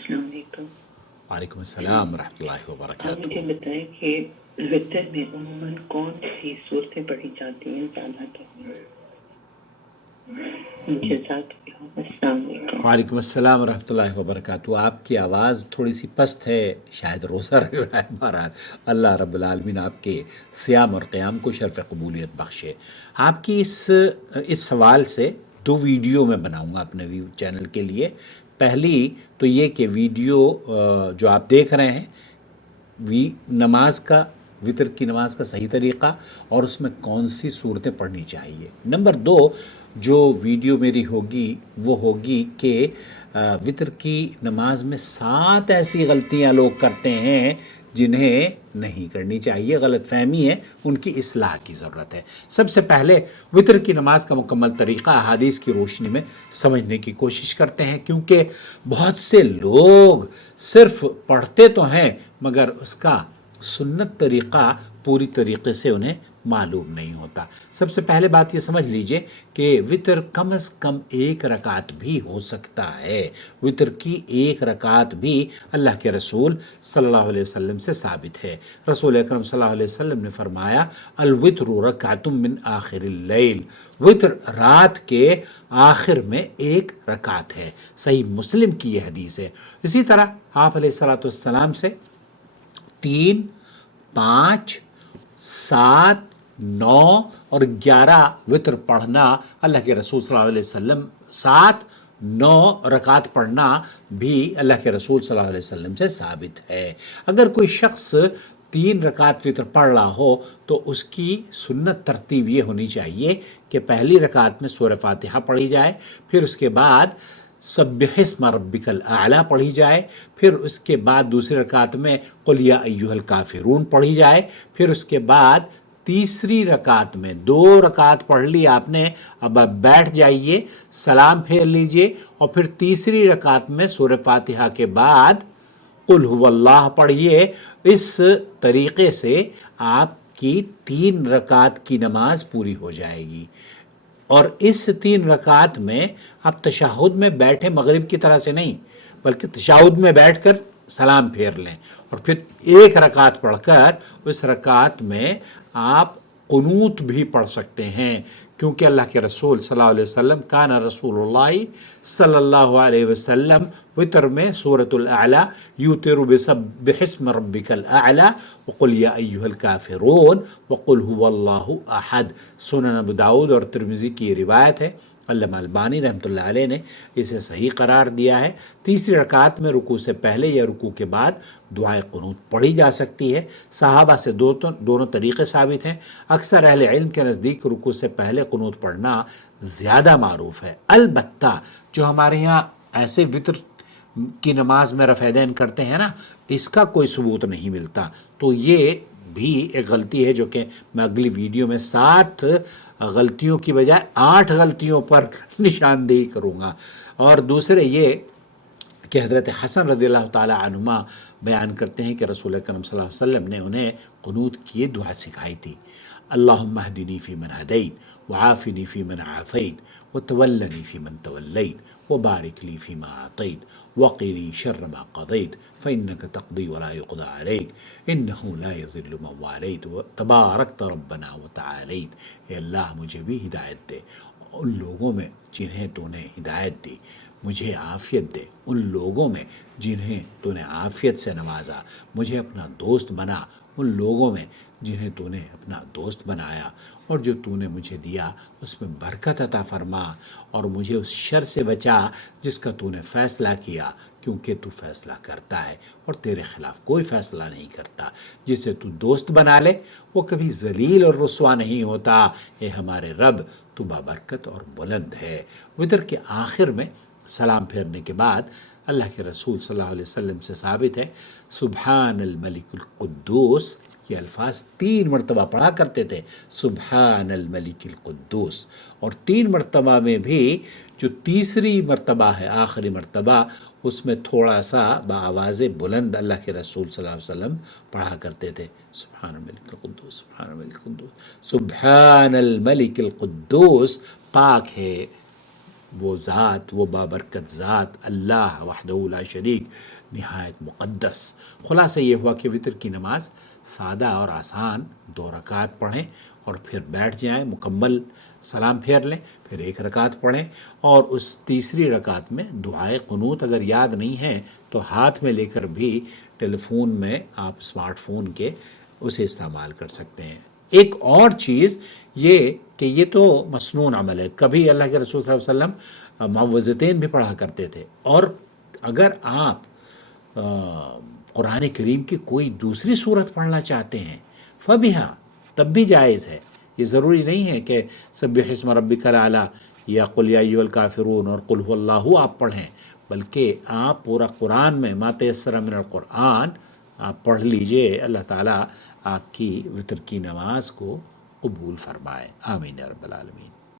السلام علیکم۔ وعلیکم السلام ورحمۃ اللہ آپ وبرکاتہ۔ مجھے بتائیں کہ وطر میں عموماً کون سی صورتیں پڑھی جاتی ہیں زیادہ تر؟ جزاک اللہ، السلام علیکم۔ وعلیکم السلام ورحمۃ اللہ وبرکاتہ۔ آپ کی آواز تھوڑی سی پست ہے، شاید روزہ رہ رہا ہے۔ بہرحال اللہ رب العالمین آپ کے صیام اور قیام کو شرف قبولیت بخشے۔ آپ کی اس سوال سے دو ویڈیو میں بناؤں گا اپنے چینل کے لیے۔ پہلی تو یہ کہ ویڈیو جو آپ دیکھ رہے ہیں نماز کا، وطر کی نماز کا صحیح طریقہ اور اس میں کون سی صورتیں پڑھنی چاہیے۔ نمبر دو، جو ویڈیو میری ہوگی وہ ہوگی کہ وطر کی نماز میں 7 ایسی غلطیاں لوگ کرتے ہیں جنہیں نہیں کرنی چاہیے، غلط فہمی ہے، ان کی اصلاح کی ضرورت ہے۔ سب سے پہلے وطر کی نماز کا مکمل طریقہ احادیث کی روشنی میں سمجھنے کی کوشش کرتے ہیں، کیونکہ بہت سے لوگ صرف پڑھتے تو ہیں مگر اس کا سنت طریقہ پوری طریقے سے انہیں معلوم نہیں ہوتا۔ سب سے پہلے بات یہ سمجھ لیجئے کہ وطر کم از کم 1 رکعت بھی ہو سکتا ہے۔ وطر کی 1 رکعت بھی اللہ کے رسول صلی اللہ علیہ وسلم سے ثابت ہے۔ رسول اکرم صلی اللہ علیہ وسلم نے فرمایا الوتر رکعۃ من آخر اللیل، وطر رات کے آخر میں 1 رکعت ہے۔ صحیح مسلم کی یہ حدیث ہے۔ اسی طرح آپ علیہ الصلوۃ والسلام سے 3، 5، 7، 9 اور 11 وطر پڑھنا اللہ کے رسول صلی اللہ علیہ وسلم، 7، 9 رکعت پڑھنا بھی اللہ کے رسول صلی اللہ علیہ وسلم سے ثابت ہے۔ اگر کوئی شخص 3 رکعت وطر پڑھ رہا ہو تو اس کی سنت ترتیب یہ ہونی چاہیے کہ پہلی رکعت میں سورہ فاتحہ پڑھی جائے، پھر اس کے بعد سبح اسم ربک الاعلی پڑھی جائے، پھر اس کے بعد دوسری رکعت میں قل یا ایھا الکافرون پڑھی جائے، پھر اس کے بعد تیسری رکعت میں 2 رکعت پڑھ لی آپ نے، اب آپ بیٹھ جائیے، سلام پھیر لیجئے، اور پھر تیسری رکعت میں سورہ فاتحہ کے بعد قل هو اللہ پڑھیے۔ اس طریقے سے آپ کی 3 رکعت کی نماز پوری ہو جائے گی۔ اور اس 3 رکعت میں آپ تشہد میں بیٹھے مغرب کی طرح سے نہیں، بلکہ تشہد میں بیٹھ کر سلام پھیر لیں، اور پھر 1 رکعت پڑھ کر اس رکعت میں آپ قنوت بھی پڑھ سکتے ہیں، کیونکہ اللہ کے رسول صلی اللہ علیہ وسلم کان رسول اللہ صلی اللہ علیہ وسلم وطر میں سورۃ الاعلی یوتر بسبح اسم ربک الاعلی وقل یا ایھا الکافرون وقل هو اللہ احد۔ سنن ابو داؤد اور ترمذی کی یہ روایت ہے۔ علامہ البانی رحمۃ اللہ علیہ نے اسے صحیح قرار دیا ہے۔ تیسری رکعت میں رکوع سے پہلے یا رکوع کے بعد دعائے قنوت پڑھی جا سکتی ہے۔ صحابہ سے دونوں طریقے ثابت ہیں۔ اکثر اہل علم کے نزدیک رکوع سے پہلے قنوت پڑھنا زیادہ معروف ہے۔ البتہ جو ہمارے ہاں ایسے وطر کی نماز میں رفع یدین کرتے ہیں نا، اس کا کوئی ثبوت نہیں ملتا، تو یہ بھی ایک غلطی ہے جو کہ میں اگلی ویڈیو میں 7 غلطیوں کی بجائے 8 غلطیوں پر نشاندہی کروں گا۔ اور دوسرے یہ کہ حضرت حسن رضی اللہ تعالی عنہما بیان کرتے ہیں کہ رسول اکرم صلی اللہ علیہ وسلم نے انہیں قنوت کی دعا سکھائی تھی، اللہم اہدنی فی من ہدیت وعافنی فی من عافیت وتولنی فی من تولیت وبارک لی فیما اعطیت وقنی شر ما قضیت فانک تقضی ولا یقضی علیک انہ لا یذل من والیت تبارکت ربنا وتعالیت۔ اے اللہ مجھے بھی ہدایت دے ان لوگوں میں جنہیں تو نے ہدایت دی، مجھے عافیت دے ان لوگوں میں جنہیں تو نے عافیت سے نوازا، مجھے اپنا دوست بنا ان لوگوں میں جنہیں تو نے اپنا دوست بنایا، اور جو تو نے مجھے دیا اس میں برکت عطا فرما، اور مجھے اس شر سے بچا جس کا تو نے فیصلہ کیا، کیونکہ تو فیصلہ کرتا ہے اور تیرے خلاف کوئی فیصلہ نہیں کرتا۔ جسے تو دوست بنا لے وہ کبھی ذلیل اور رسوا نہیں ہوتا۔ اے ہمارے رب تو بابرکت اور بلند ہے۔ وطر کے آخر میں سلام پھیرنے کے بعد اللہ کے رسول صلی اللہ علیہ وسلم سے ثابت ہے سبحان الملک القدوس، یہ الفاظ 3 مرتبہ پڑھا کرتے تھے، سبحان الملک القدوس، اور 3 مرتبہ میں بھی جو تیسری مرتبہ ہے آخری مرتبہ اس میں تھوڑا سا بآواز بلند اللہ کے رسول صلی اللہ علیہ وسلم پڑھا کرتے تھے سبحان الملک القدوس سبحان الملک القدوس۔ سبحان الملک القدوس پاک ہے وہ ذات، وہ بابرکت ذات اللہ وحدہ لا شریک، نہایت مقدس۔ خلاصہ یہ ہوا کہ وطر کی نماز سادہ اور آسان 2 رکعت پڑھیں اور پھر بیٹھ جائیں، مکمل سلام پھیر لیں، پھر 1 رکعت پڑھیں، اور اس تیسری رکعت میں دعائے قنوت اگر یاد نہیں ہے تو ہاتھ میں لے کر بھی ٹیلی فون میں آپ اسمارٹ فون کے اسے استعمال کر سکتے ہیں۔ ایک اور چیز یہ کہ یہ تو مسنون عمل ہے، کبھی اللہ کے رسول صلی اللہ علیہ وسلم معوذتین بھی پڑھا کرتے تھے، اور اگر آپ قرآن کریم کی کوئی دوسری صورت پڑھنا چاہتے ہیں فبہا، تب بھی جائز ہے۔ یہ ضروری نہیں ہے کہ سبح اسم ربک الاعلی یا قل یا ایھا الکافرون اور قل ھو اللہ آپ پڑھیں، بلکہ آپ پورا قرآن میں ما تیسر من القرآن آپ پڑھ لیجئے۔ اللہ تعالیٰ آپ کی وطر کی نماز کو قبول فرمائے، آمین یا رب العالمین۔